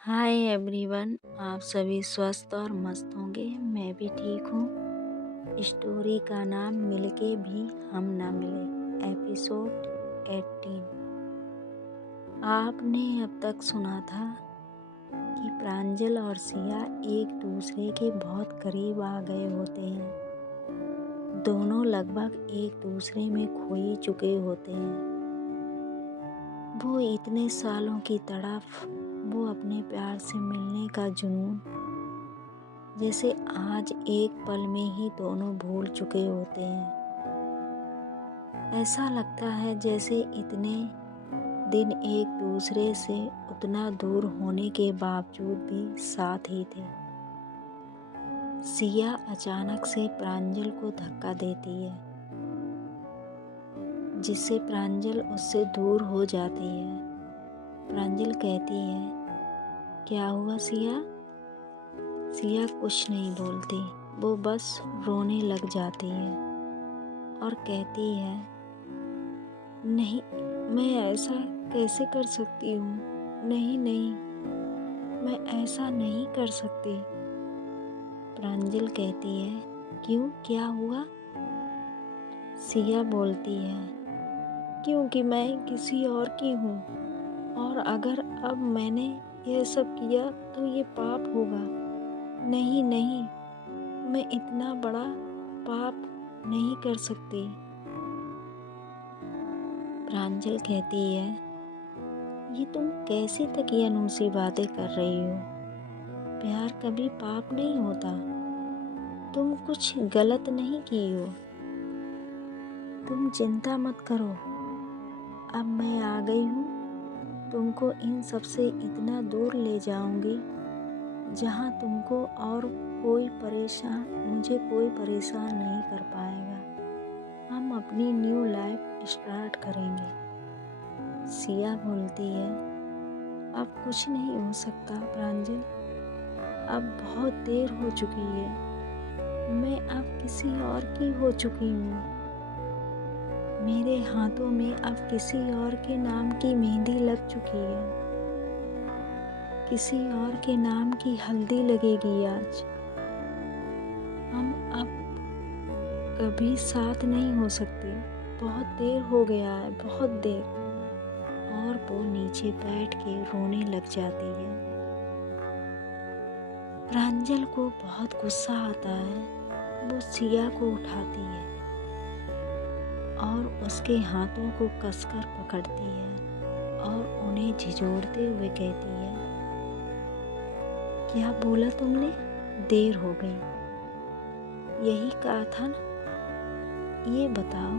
Hi everyone, आप सभी स्वस्थ और मस्त होंगे। मैं भी ठीक हूँ। स्टोरी का नाम मिलके भी हम ना मिले, एपिसोड 18। आपने अब तक सुना था कि प्रांजल और सिया एक दूसरे के बहुत करीब आ गए होते हैं। दोनों लगभग एक दूसरे में खो ही चुके होते हैं। वो इतने सालों की तड़प, वो अपने प्यार से मिलने का जुनून, जैसे आज एक पल में ही दोनों भूल चुके होते हैं। ऐसा लगता है जैसे इतने दिन एक दूसरे से उतना दूर होने के बावजूद भी साथ ही थे। सिया अचानक से प्रांजल को धक्का देती है, जिससे प्रांजल उससे दूर हो जाती है। प्रांजल कहती है, क्या हुआ सिया? सिया कुछ नहीं बोलती, वो बस रोने लग जाती है और कहती है, नहीं, मैं ऐसा कैसे कर सकती हूँ? नहीं नहीं, मैं ऐसा नहीं कर सकती। प्रांजल कहती है, क्यों, क्या हुआ? सिया बोलती है, क्योंकि मैं किसी और की हूँ, और अगर अब मैंने यह सब किया तो ये पाप होगा। नहीं नहीं, मैं इतना बड़ा पाप नहीं कर सकती। प्रांजल कहती है, ये तुम कैसी तकियानुम सी बातें कर रही हो? प्यार कभी पाप नहीं होता। तुम कुछ गलत नहीं की हो। तुम चिंता मत करो, अब मैं आ गई हूँ। तुमको इन सब से इतना दूर ले जाऊंगी जहाँ तुमको और मुझे कोई परेशान नहीं कर पाएगा। हम अपनी न्यू लाइफ स्टार्ट करेंगे। सिया बोलती है, अब कुछ नहीं हो सकता प्रांजल, अब बहुत देर हो चुकी है। मैं अब किसी और की हो चुकी हूँ। मेरे हाथों में अब किसी और के नाम की मेहंदी लग चुकी है। किसी और के नाम की हल्दी लगेगी आज। हम अब कभी साथ नहीं हो सकते। बहुत देर हो गया है, बहुत देर। और वो नीचे बैठ के रोने लग जाती है। प्रांजल को बहुत गुस्सा आता है। वो सिया को उठाती है और उसके हाथों को कसकर पकड़ती है और उन्हें झिझोड़ते हुए कहती है, क्या बोला तुमने? देर हो गई, यही कहा था ना? ये बताओ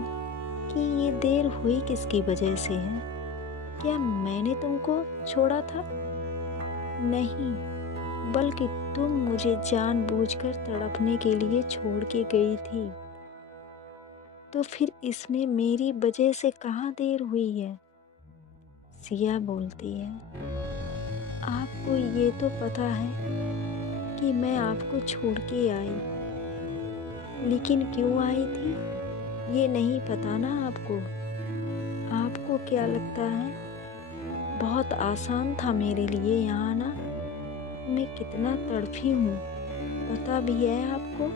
कि ये देर हुई किसकी वजह से है? क्या मैंने तुमको छोड़ा था? नहीं, बल्कि तुम मुझे जानबूझकर तड़पने के लिए छोड़ के गई थी। तो फिर इसमें मेरी वजह से कहाँ देर हुई है? सिया बोलती है, आपको ये तो पता है कि मैं आपको छोड़ के आई, लेकिन क्यों आई थी ये नहीं पता ना आपको। आपको क्या लगता है बहुत आसान था मेरे लिए यहाँ आना? मैं कितना तड़पी हूँ पता भी है आपको?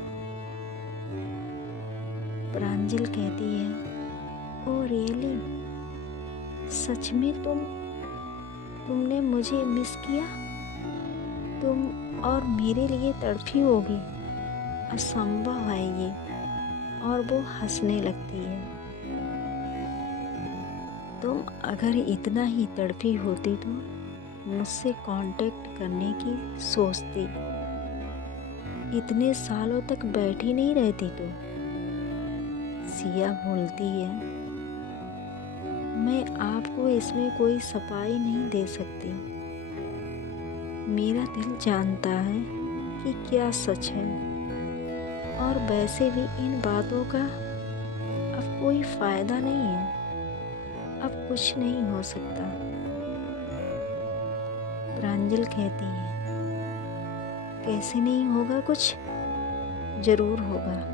प्रांजल कहती है, ओ रियली? सच में तुमने मुझे मिस किया? तुम और मेरे लिए तड़पी होगी? असंभव है ये। और वो हंसने लगती है। तुम अगर इतना ही तड़पी होती तो मुझसे कांटेक्ट करने की सोचती। इतने सालों तक बैठी नहीं रहती तो। सिया बोलती है, मैं आपको इसमें कोई सफाई नहीं दे सकती। मेरा दिल जानता है कि क्या सच है, और वैसे भी इन बातों का अब कोई फायदा नहीं है। अब कुछ नहीं हो सकता। प्रांजल कहती है, कैसे नहीं होगा कुछ? जरूर होगा।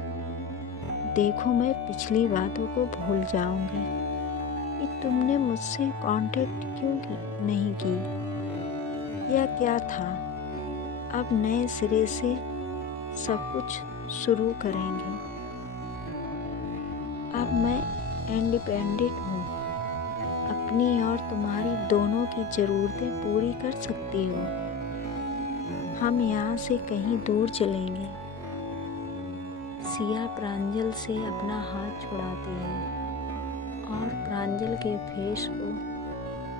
देखो, मैं पिछली बातों को भूल जाऊंगी कि तुमने मुझसे कांटेक्ट क्यों नहीं की। या क्या था। अब नए सिरे से सब कुछ शुरू करेंगे। अब मैं इंडिपेंडेंट हूँ, अपनी और तुम्हारी दोनों की ज़रूरतें पूरी कर सकती हूँ। हम यहाँ से कहीं दूर चलेंगे। सिया प्रांजल से अपना हाथ छुड़ाती है और प्रांजल के फेस को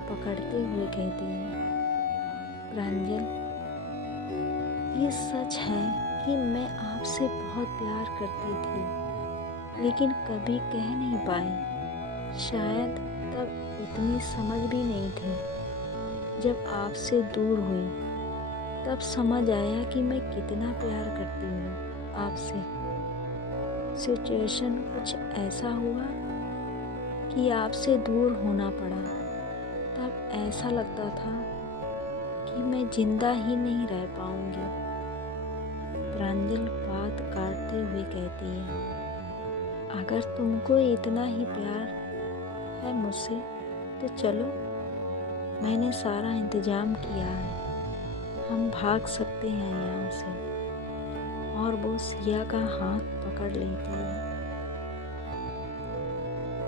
पकड़ते हुए कहती है, प्रांजल, ये सच है कि मैं आपसे बहुत प्यार करती थी, लेकिन कभी कह नहीं पाई। शायद तब इतनी समझ भी नहीं थी। जब आपसे दूर हुई तब समझ आया कि मैं कितना प्यार करती हूँ आपसे। सिचुएशन कुछ ऐसा हुआ कि आपसे दूर होना पड़ा। तब ऐसा लगता था कि मैं जिंदा ही नहीं रह पाऊंगी। प्रांजल बात काटते हुए कहती है, अगर तुमको इतना ही प्यार है मुझसे तो चलो, मैंने सारा इंतजाम किया है। हम भाग सकते हैं यहाँ से। और वो सिया का हाथ पकड़ लेती है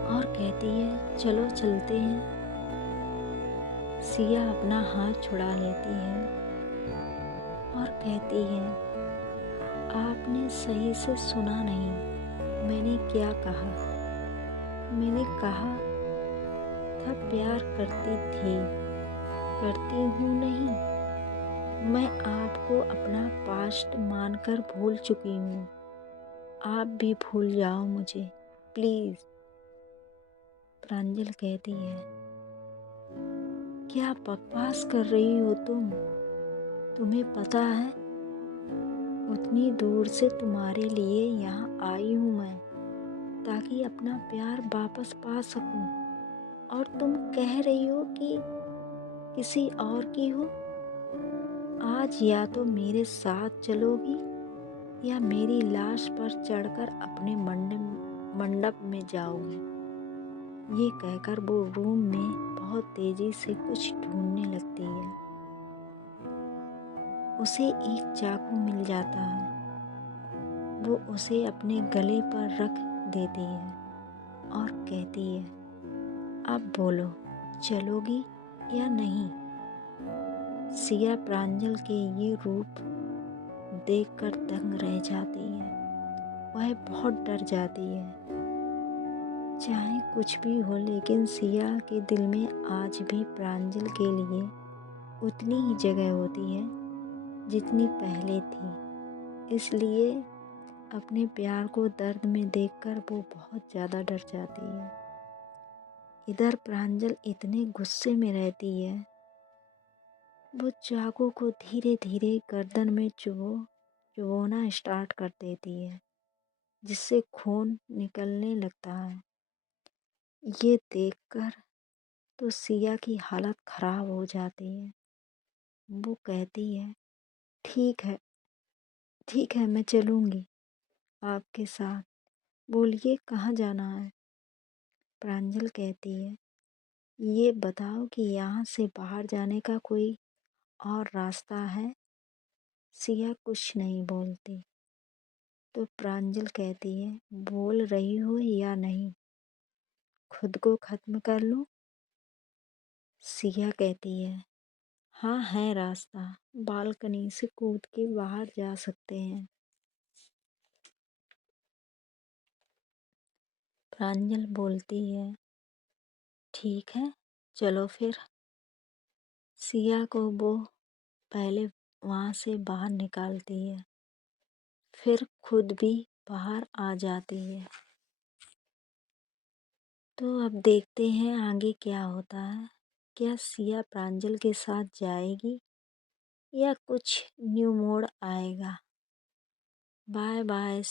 और कहती है, चलो चलते हैं। सिया अपना हाथ छुड़ा लेती है और कहती है, आपने सही से सुना नहीं। मैंने क्या कहा? मैंने कहा था प्यार करती थी, करती हूँ नहीं। मैं आपको अपना पास्ट मानकर भूल चुकी हूँ। आप भी भूल जाओ मुझे प्लीज़। प्रांजल कहती है, क्या बकवास कर रही हो तुम? तुम्हें पता है उतनी दूर से तुम्हारे लिए यहाँ आई हूँ मैं, ताकि अपना प्यार वापस पा सकूँ। और तुम कह रही हो कि किसी और की हो। आज या तो मेरे साथ चलोगी या मेरी लाश पर चढ़कर अपने मंडप में जाओगी। ये कहकर वो रूम में बहुत तेजी से कुछ ढूंढने लगती है। उसे एक चाकू मिल जाता है। वो उसे अपने गले पर रख देती है और कहती है, अब बोलो, चलोगी या नहीं? सिया प्रांजल के ये रूप देखकर दंग रह जाती है। वह बहुत डर जाती है। चाहे कुछ भी हो, लेकिन सिया के दिल में आज भी प्रांजल के लिए उतनी ही जगह होती है जितनी पहले थी। इसलिए अपने प्यार को दर्द में देखकर वो बहुत ज़्यादा डर जाती है। इधर प्रांजल इतने गुस्से में रहती है, वो चाकू को धीरे धीरे गर्दन में चुभोना स्टार्ट कर देती है, जिससे खून निकलने लगता है। ये देखकर तो सिया की हालत खराब हो जाती है। वो कहती है, ठीक है, ठीक है, मैं चलूँगी आपके साथ। बोलिए कहाँ जाना है? प्रांजल कहती है, ये बताओ कि यहाँ से बाहर जाने का कोई और रास्ता है? सिया कुछ नहीं बोलती। तो प्रांजल कहती है, बोल रही हो या नहीं? खुद को खत्म कर लूं? सिया कहती है, हाँ है रास्ता, बालकनी से कूद के बाहर जा सकते हैं। प्रांजल बोलती है, ठीक है, चलो फिर। सिया को वो पहले वहाँ से बाहर निकालती है, फिर खुद भी बाहर आ जाती है। तो अब देखते हैं आगे क्या होता है। क्या सिया प्रांजल के साथ जाएगी या कुछ न्यू मोड़ आएगा? Bye bye.